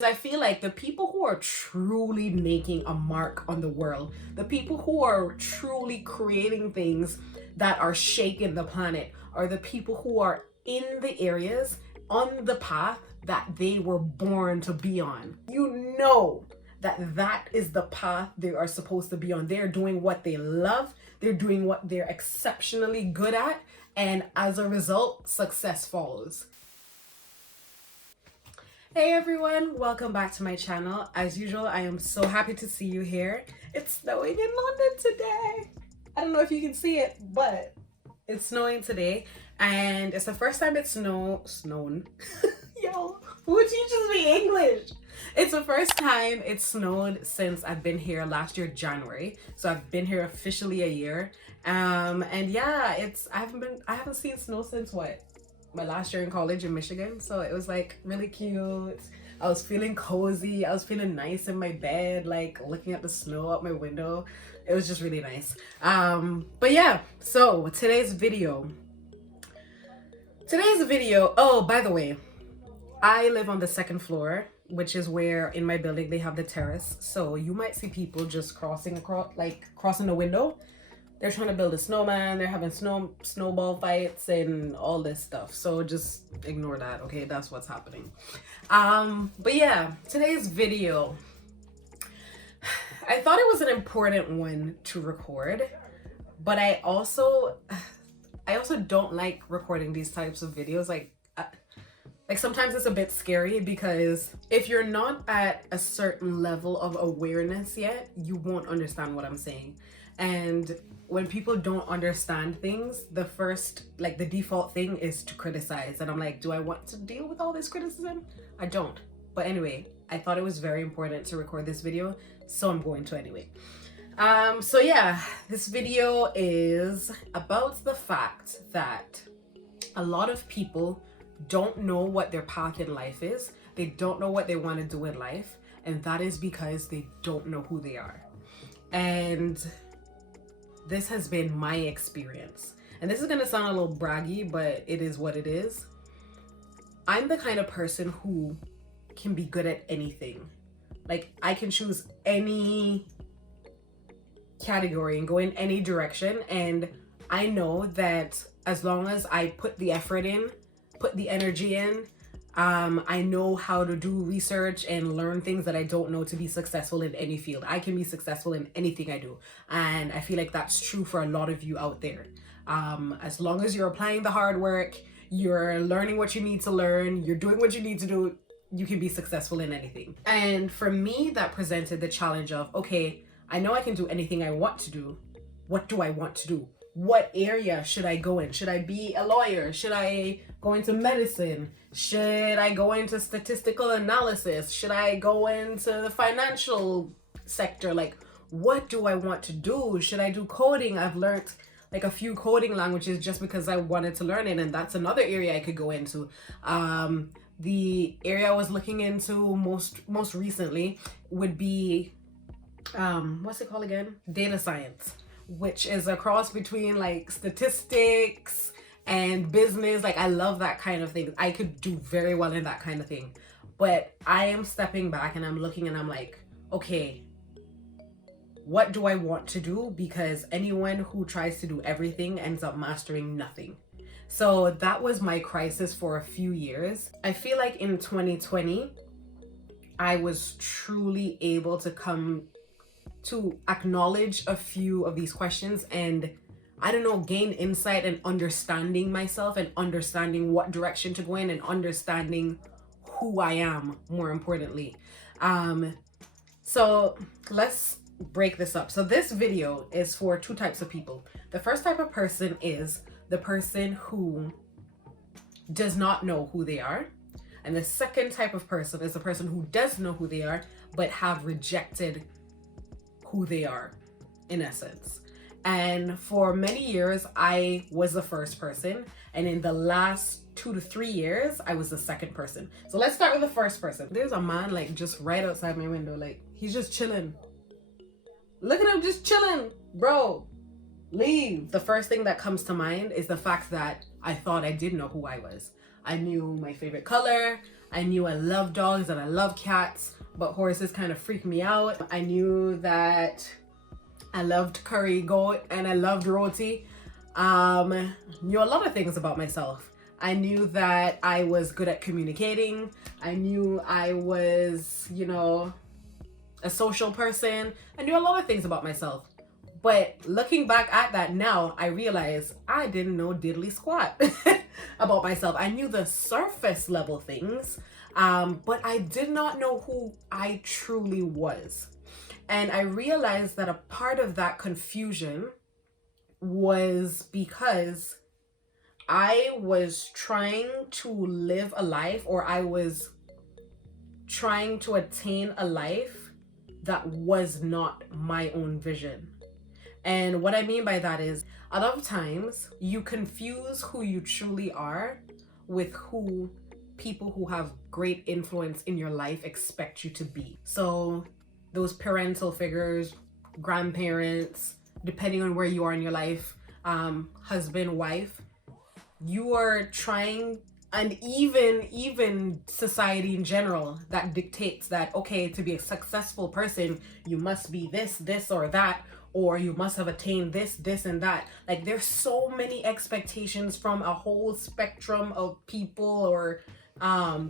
I feel like the people who are truly making a mark on the world, the people who are truly creating things that are shaking the planet, are the people who are in the areas on the path that they were born to be on. You know that that is the path they are supposed to be on. They're doing what they love, they're doing what they're exceptionally good at, and as a result, success follows. Hey everyone, welcome back to my channel. As usual, I am so happy to see you here. It's snowing in London today. I don't know if you can see it, but it's snowing today, and it's the first time it's snown. Yo, who teaches me English? It's the first time it's snowed since I've been here last year, January. So I've been here officially a year. And yeah, I haven't seen snow since what? My last year in college in Michigan. So it was like really cute. I was feeling cozy. I was feeling nice in my bed, like looking at the snow out my window. It was just really nice. But yeah, so today's video, oh, by the way, I live on the second floor, which is where in my building they have the terrace. So you might see people just crossing the window. They're trying to build a snowman, they're having snowball fights and all this stuff. So just ignore that, okay? That's what's happening. But yeah, today's video, I thought it was an important one to record, but I also don't like recording these types of videos. Like sometimes it's a bit scary because if you're not at a certain level of awareness yet, you won't understand what I'm saying. And when people don't understand things, the default thing is to criticize. And I'm like, do I want to deal with all this criticism? I don't. But anyway, I thought it was very important to record this video, so I'm going to anyway. So yeah, this video is about the fact that a lot of people don't know what their path in life is. They don't know what they want to do in life, and that is because they don't know who they are. And this has been my experience. And this is gonna sound a little braggy, but it is what it is. I'm the kind of person who can be good at anything. Like, I can choose any category and go in any direction, and I know that as long as I put the effort in, put the energy in, I know how to do research and learn things that I don't know to be successful in any field. I can be successful in anything I do. And I feel like that's true for a lot of you out there. As long as you're applying the hard work, you're learning what you need to learn, you're doing what you need to do, you can be successful in anything. And for me, that presented the challenge of, okay, I know I can do anything I want to do. What do I want to do? What area should I go in? Should I be a lawyer? Should I go into medicine? Should I go into statistical analysis? Should I go into the financial sector? Like, what do I want to do? Should I do coding? I've learned like a few coding languages just because I wanted to learn it, and that's another area I could go into. The area I was looking into most recently would be what's it called again? Data science, which is a cross between like statistics and business. Like, I love that kind of thing. I could do very well in that kind of thing. But I am stepping back and I'm looking and I'm like, okay, what do I want to do? Because anyone who tries to do everything ends up mastering nothing. So that was my crisis for a few years. I feel like in 2020, I was truly able to come to acknowledge a few of these questions and, I don't know, gain insight and understanding myself and understanding what direction to go in and understanding who I am, more importantly. So let's break this up. So this video is for two types of people. The first type of person is the person who does not know who they are. And the second type of person is the person who does know who they are, but have rejected who they are, in essence. And for many years, I was the first person. And in the last 2 to 3 years, I was the second person. So let's start with the first person. There's a man like just right outside my window. Like, he's just chilling. Look at him just chilling. Bro, leave. The first thing that comes to mind is the fact that I thought I did know who I was. I knew my favorite color. I knew I love dogs and I love cats, but horses kind of freak me out. I knew that I loved curry goat and I loved roti. Knew a lot of things about myself. I knew that I was good at communicating. I knew I was, a social person. I knew a lot of things about myself. But looking back at that now, I realize I didn't know diddly squat about myself. I knew the surface level things, but I did not know who I truly was. And I realized that a part of that confusion was because I was trying to live a life, or I was trying to attain a life that was not my own vision. And what I mean by that is, a lot of times you confuse who you truly are with who people who have great influence in your life expect you to be. So those parental figures, grandparents, depending on where you are in your life, husband, wife, you are trying, and even society in general that dictates that, okay, to be a successful person, you must be this or that, or you must have attained this and that. Like, there's so many expectations from a whole spectrum of people or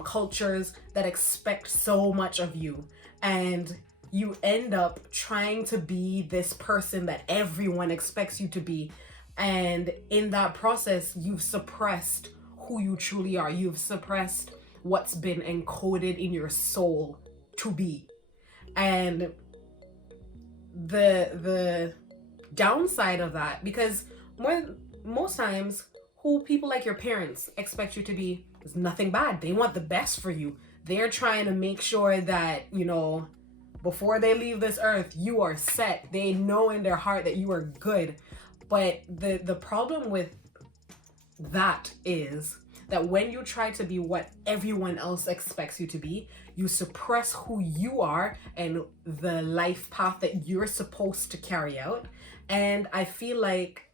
cultures that expect so much of you, and you end up trying to be this person that everyone expects you to be. And in that process, you've suppressed who you truly are. You've suppressed what's been encoded in your soul to be. And the downside of that, because most times who people like your parents expect you to be is nothing bad. They want the best for you. They're trying to make sure that, before they leave this earth, you are set. They know in their heart that you are good. But the problem with that is that when you try to be what everyone else expects you to be, you suppress who you are and the life path that you're supposed to carry out. And I feel like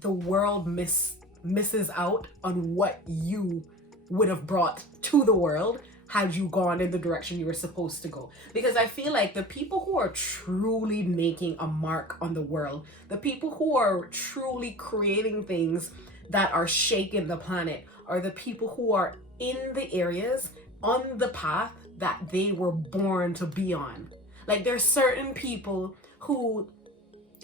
the world misses out on what you would have brought to the world had you gone in the direction you were supposed to go. Because I feel like the people who are truly making a mark on the world, the people who are truly creating things that are shaking the planet, are the people who are in the areas on the path that they were born to be on. Like, there's certain people who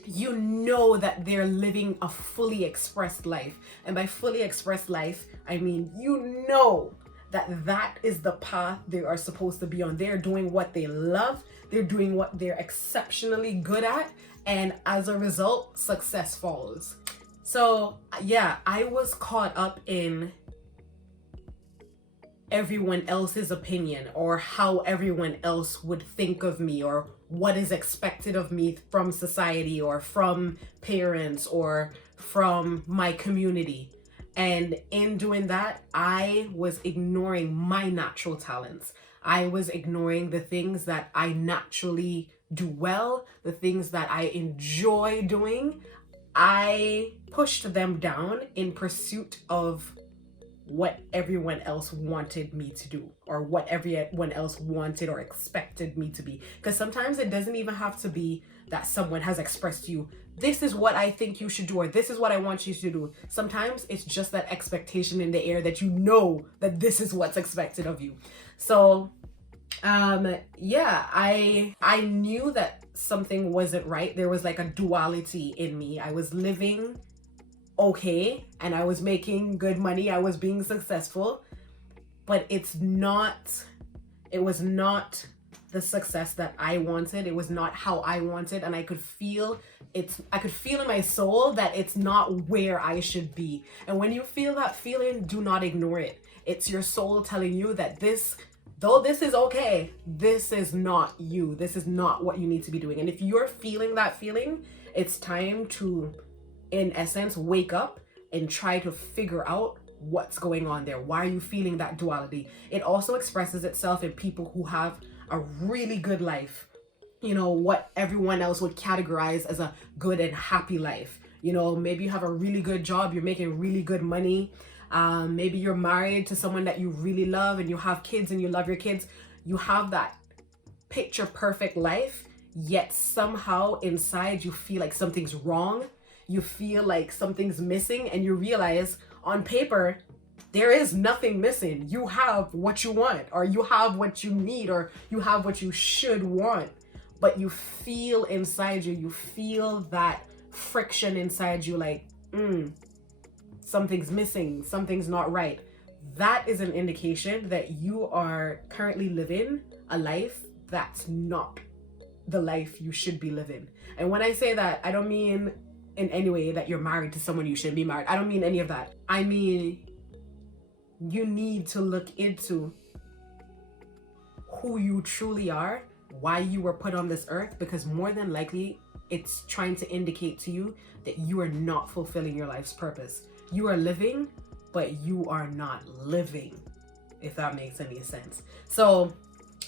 that they're living a fully expressed life. And by fully expressed life, I mean, that is the path they are supposed to be on. They're doing what they love. They're doing what they're exceptionally good at. And as a result, success follows. So yeah, I was caught up in everyone else's opinion, or how everyone else would think of me, or what is expected of me from society or from parents or from my community. And in doing that, I was ignoring my natural talents. I was ignoring the things that I naturally do well, the things that I enjoy doing. I pushed them down in pursuit of what everyone else wanted me to do, or what everyone else wanted or expected me to be. Because sometimes it doesn't even have to be that someone has expressed to you, this is what I think you should do, or this is what I want you to do. Sometimes it's just that expectation in the air that that this is what's expected of you. So I knew that something wasn't right. There was like a duality in me. I was living okay and I was making good money. I was being successful, but it was not the success that I wanted. It was not how I wanted, and I could feel in my soul that it's not where I should be. And when you feel that feeling, do not ignore it. It's your soul telling you that though this is okay, this is not you. This is not what you need to be doing. And if you're feeling that feeling, it's time to, in essence, wake up and try to figure out what's going on there. Why are you feeling that duality? It also expresses itself in people who have a really good life, what everyone else would categorize as a good and happy life. Maybe you have a really good job, you're making really good money, Maybe you're married to someone that you really love and you have kids and you love your kids. You have that picture perfect life, yet somehow inside you feel like something's wrong. You feel like something's missing, and you realize on paper there is nothing missing. You have what you want, or you have what you need, or you have what you should want. But you feel inside you feel that friction inside you, like, something's missing, something's not right. That is an indication that you are currently living a life that's not the life you should be living. And when I say that, I don't mean in any way that you're married to someone you shouldn't be married. I don't mean any of that. I mean, you need to look into who you truly are, why you were put on this earth, because more than likely it's trying to indicate to you that you are not fulfilling your life's purpose. You are living, but you are not living, if that makes any sense. So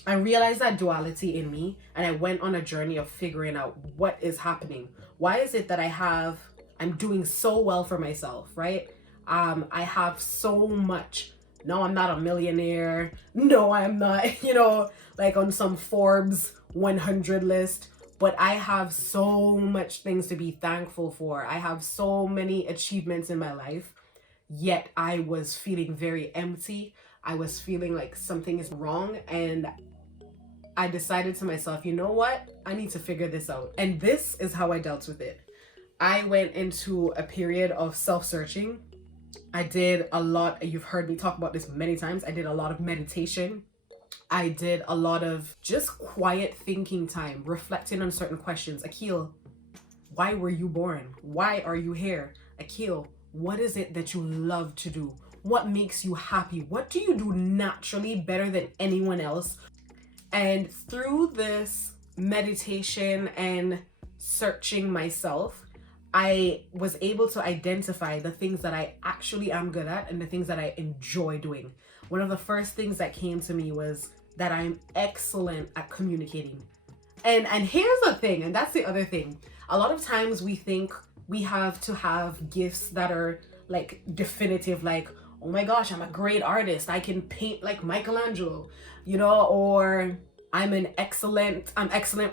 I realized that duality in me, and I went on a journey of figuring out what is happening. Why is it that I'm doing so well for myself, right? I have so much. No, I'm not a millionaire. No, I'm not, like on some Forbes 100 list, but I have so much things to be thankful for. I have so many achievements in my life, yet I was feeling very empty. I was feeling like something is wrong, and I decided to myself, you know what? I need to figure this out. And this is how I dealt with it. I went into a period of self-searching. I did a lot, you've heard me talk about this many times. I did a lot of meditation. I did a lot of just quiet thinking time, reflecting on certain questions. Akil, why were you born? Why are you here? Akil, what is it that you love to do? What makes you happy? What do you do naturally better than anyone else? And through this meditation and searching myself, I was able to identify the things that I actually am good at and the things that I enjoy doing. One of the first things that came to me was that I'm excellent at communicating. And here's the thing, and that's the other thing. A lot of times we think we have to have gifts that are like definitive, like, oh my gosh, I'm a great artist. I can paint like Michelangelo, or I'm excellent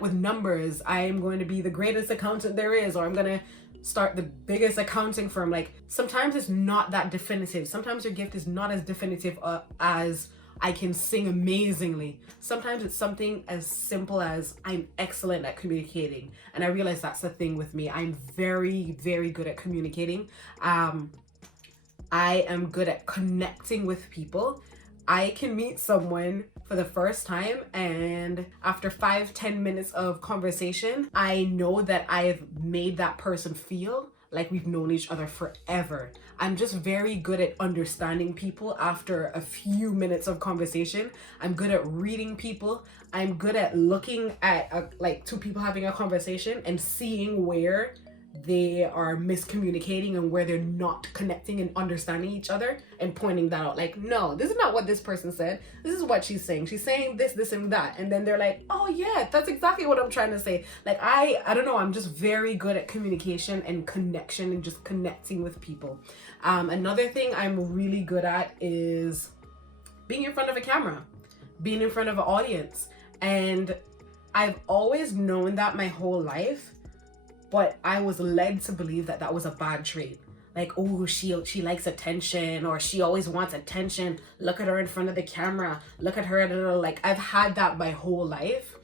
with numbers. I'm going to be the greatest accountant there is, or I'm going to start the biggest accounting firm. Like, sometimes it's not that definitive. Sometimes your gift is not as definitive as I can sing amazingly. Sometimes it's something as simple as I'm excellent at communicating. And I realize that's the thing with me. I'm very, very good at communicating. I am good at connecting with people. I can meet someone for the first time, and after 5-10 minutes of conversation, I know that I've made that person feel like we've known each other forever. I'm just very good at understanding people after a few minutes of conversation. I'm good at reading people. I'm good at looking at like two people having a conversation and seeing where they are miscommunicating and where they're not connecting and understanding each other, and pointing that out. Like, no, this is not what this person said. This is what she's saying. She's saying this, and that. And then they're like, oh yeah, that's exactly what I'm trying to say. Like, I don't know. I'm just very good at communication and connection and just connecting with people. Another thing I'm really good at is being in front of a camera, being in front of an audience. And I've always known that my whole life, but I was led to believe that that was a bad trait. Like, oh, she likes attention, or she always wants attention. Look at her in front of the camera. Look at her. Like, I've had that my whole life,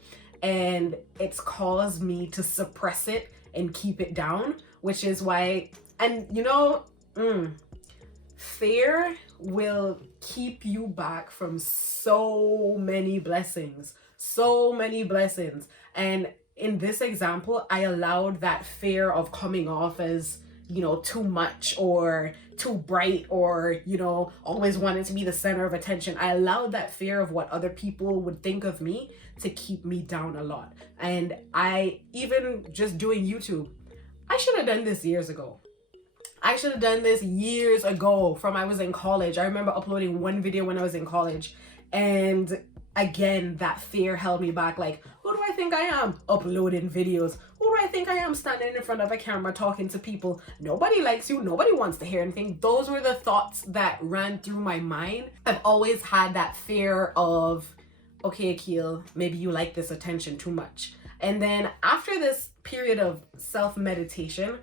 and it's caused me to suppress it and keep it down, which is why, and fear will keep you back from so many blessings. And in this example, I allowed that fear of coming off as, too much or too bright or, always wanting to be the center of attention. I allowed that fear of what other people would think of me to keep me down a lot. And I, even just doing YouTube, I should have done this years ago. From I was in college. I remember uploading one video when I was in college, and again, that fear held me back. Like, who do I think I am? Uploading videos. Who do I think I am standing in front of a camera talking to people? Nobody likes you. Nobody wants to hear anything. Those were the thoughts that ran through my mind. I've always had that fear of, okay, Akil, maybe you like this attention too much. And then after this period of self-meditation,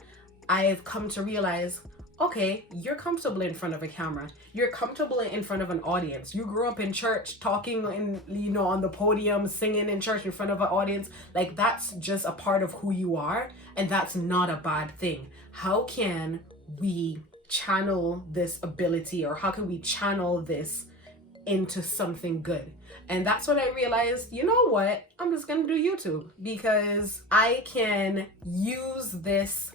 I've come to realize, okay, you're comfortable in front of a camera. You're comfortable in front of an audience. You grew up in church talking on the podium, singing in church in front of an audience. Like, that's just a part of who you are, and that's not a bad thing. How can we channel this ability, or how can we channel this into something good? And that's when I realized, you know what? I'm just gonna do YouTube, because I can use this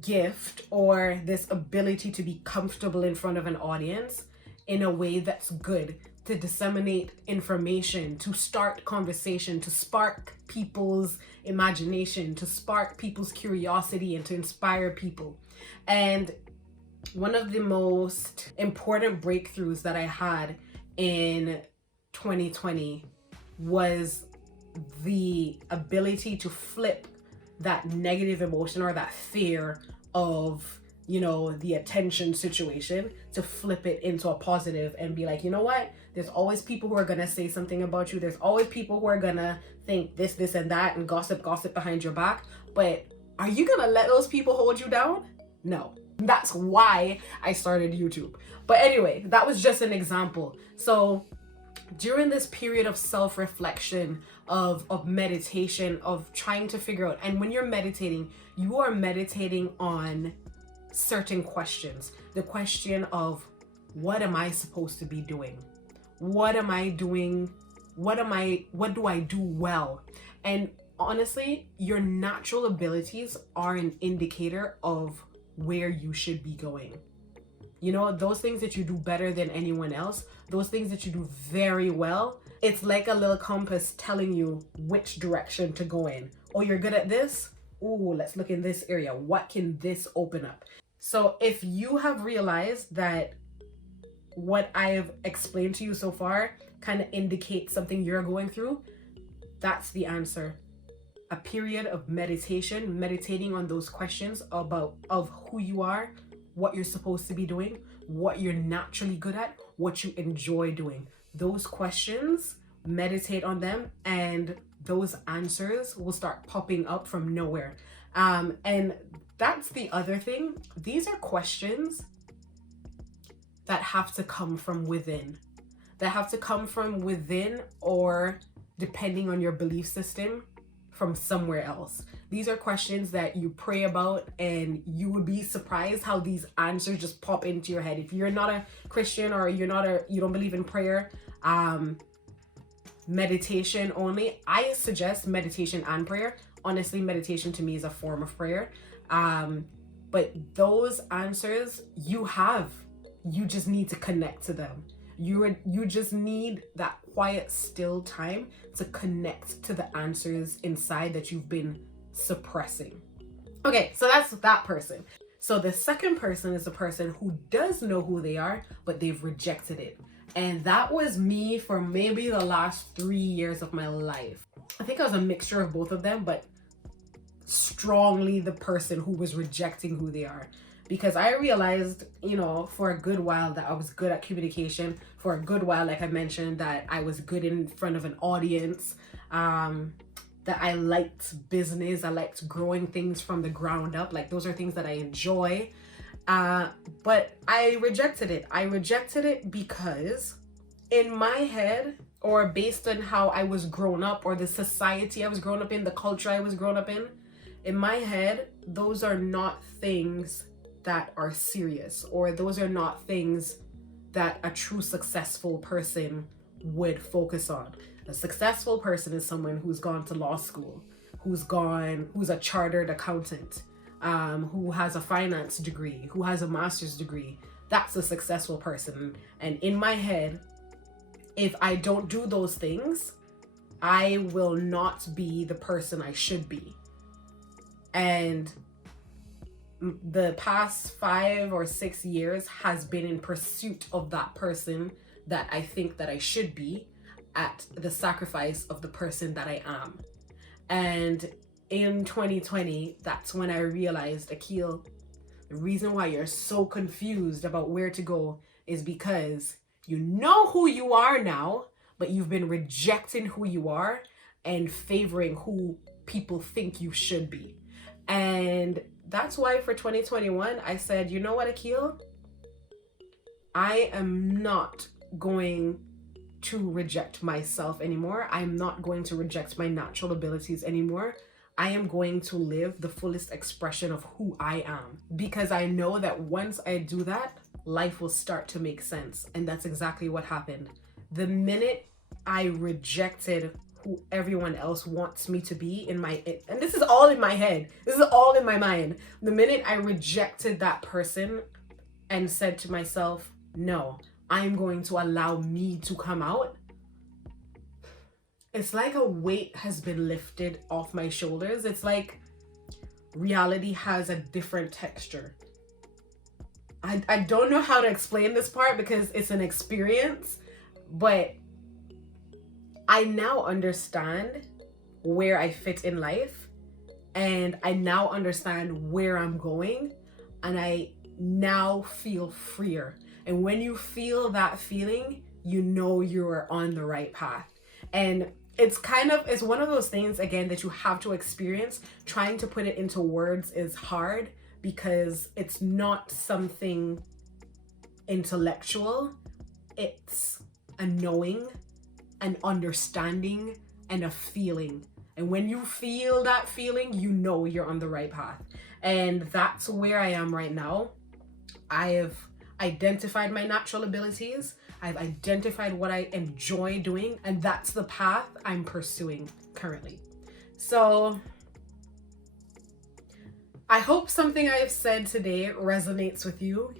gift or this ability to be comfortable in front of an audience in a way that's good, to disseminate information, to start conversation, to spark people's imagination, to spark people's curiosity, and to inspire people. And one of the most important breakthroughs that I had in 2020 was the ability to flip that negative emotion or that fear of, the attention situation, to flip it into a positive and be like, you know what? There's always people who are going to say something about you. There's always people who are going to think this, and that, and gossip behind your back. But are you going to let those people hold you down? No. That's why I started YouTube. But anyway, that was just an example. So during this period of self-reflection, of meditation, of trying to figure out, and when you're meditating, you are meditating on certain questions. The question of, what am I supposed to be doing? What am I doing? What do I do well? And honestly, your natural abilities are an indicator of where you should be going. Those things that you do better than anyone else, those things that you do very well, it's like a little compass telling you which direction to go in. Oh, you're good at this? Ooh, let's look in this area. What can this open up? So if you have realized that what I've explained to you so far kind of indicates something you're going through, that's the answer. A period of meditation, meditating on those questions of who you are, what you're supposed to be doing, what you're naturally good at, what you enjoy doing. Those questions, meditate on them, and those answers will start popping up from nowhere. And that's the other thing. These are questions that have to come from within. Or, depending on your belief system, from somewhere else. These are questions that you pray about, and you would be surprised how these answers just pop into your head. If you're not a Christian, or you don't believe in prayer, meditation only, I suggest meditation and prayer. Honestly, meditation to me is a form of prayer. But those answers you just need to connect to them. You just need that quiet, still time to connect to the answers inside that you've been suppressing. Okay, so that's that person. So the second person is a person who does know who they are, but they've rejected it. And that was me for maybe the last 3 years of my life. I think I was a mixture of both of them, but strongly the person who was rejecting who they are. Because I realized, for a good while that I was good at communication. For a good while, like I mentioned, that I was good in front of an audience. That I liked business. I liked growing things from the ground up. Like, those are things that I enjoy. But I rejected it. I rejected it because in my head, or based on how I was grown up, or the society I was grown up in, the culture I was grown up in my head, those are not things that are serious, or those are not things that a true successful person would focus on. A successful person is someone who's gone to law school, who's a chartered accountant, who has a finance degree, who has a master's degree. That's a successful person. And in my head, if I don't do those things, I will not be the person I should be. And the past 5 or 6 years has been in pursuit of that person that I think that I should be, at the sacrifice of the person that I am. And in 2020, that's when I realized, Akil, the reason why you're so confused about where to go is because you know who you are now, but you've been rejecting who you are and favoring who people think you should be. And that's why for 2021, I said, you know what, Akil? I am not going to reject myself anymore. I'm not going to reject my natural abilities anymore. I am going to live the fullest expression of who I am, because I know that once I do that, life will start to make sense. And that's exactly what happened. The minute I rejected who everyone else wants me to be in my, and this is all in my head, this is all in my mind. The minute I rejected that person and said to myself, no, I'm going to allow me to come out, it's like a weight has been lifted off my shoulders. It's like reality has a different texture. I don't know how to explain this part because it's an experience, but I now understand where I fit in life, and I now understand where I'm going, and I now feel freer. And when you feel that feeling, you know you're on the right path. And it's one of those things, again, that you have to experience. Trying to put it into words is hard because it's not something intellectual. It's a knowing, an understanding, and a feeling. And when you feel that feeling, you know you're on the right path. And that's where I am right now. I have identified my natural abilities. I've identified what I enjoy doing, and that's the path I'm pursuing currently. So I hope something I have said today resonates with you.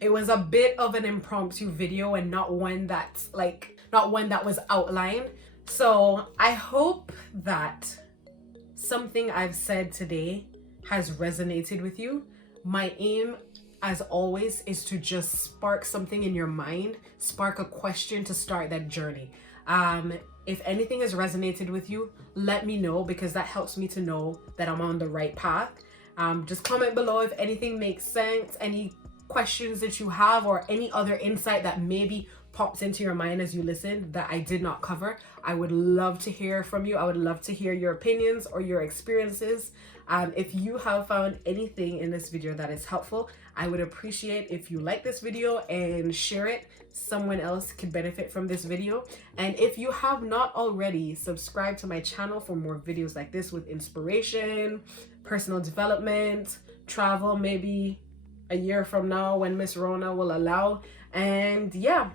It was a bit of an impromptu video and not one that was outlined. So I hope that something I've said today has resonated with you. My aim, as always, is to just spark something in your mind, spark a question to start that journey. If anything has resonated with you, let me know, because that helps me to know that I'm on the right path. Just comment below if anything makes sense, any questions that you have, or any other insight that maybe pops into your mind as you listen that I did not cover. I would love to hear from you. I would love to hear your opinions or your experiences. If you have found anything in this video that is helpful, I would appreciate if you like this video and share it. Someone else could benefit from this video. And if you have not already, subscribe to my channel for more videos like this with inspiration, personal development, travel, maybe a year from now when Miss Rona will allow. And yeah,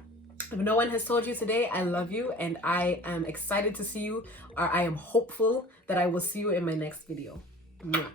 if no one has told you today, I love you, and I am excited to see you, or I am hopeful that I will see you in my next video. Mwah.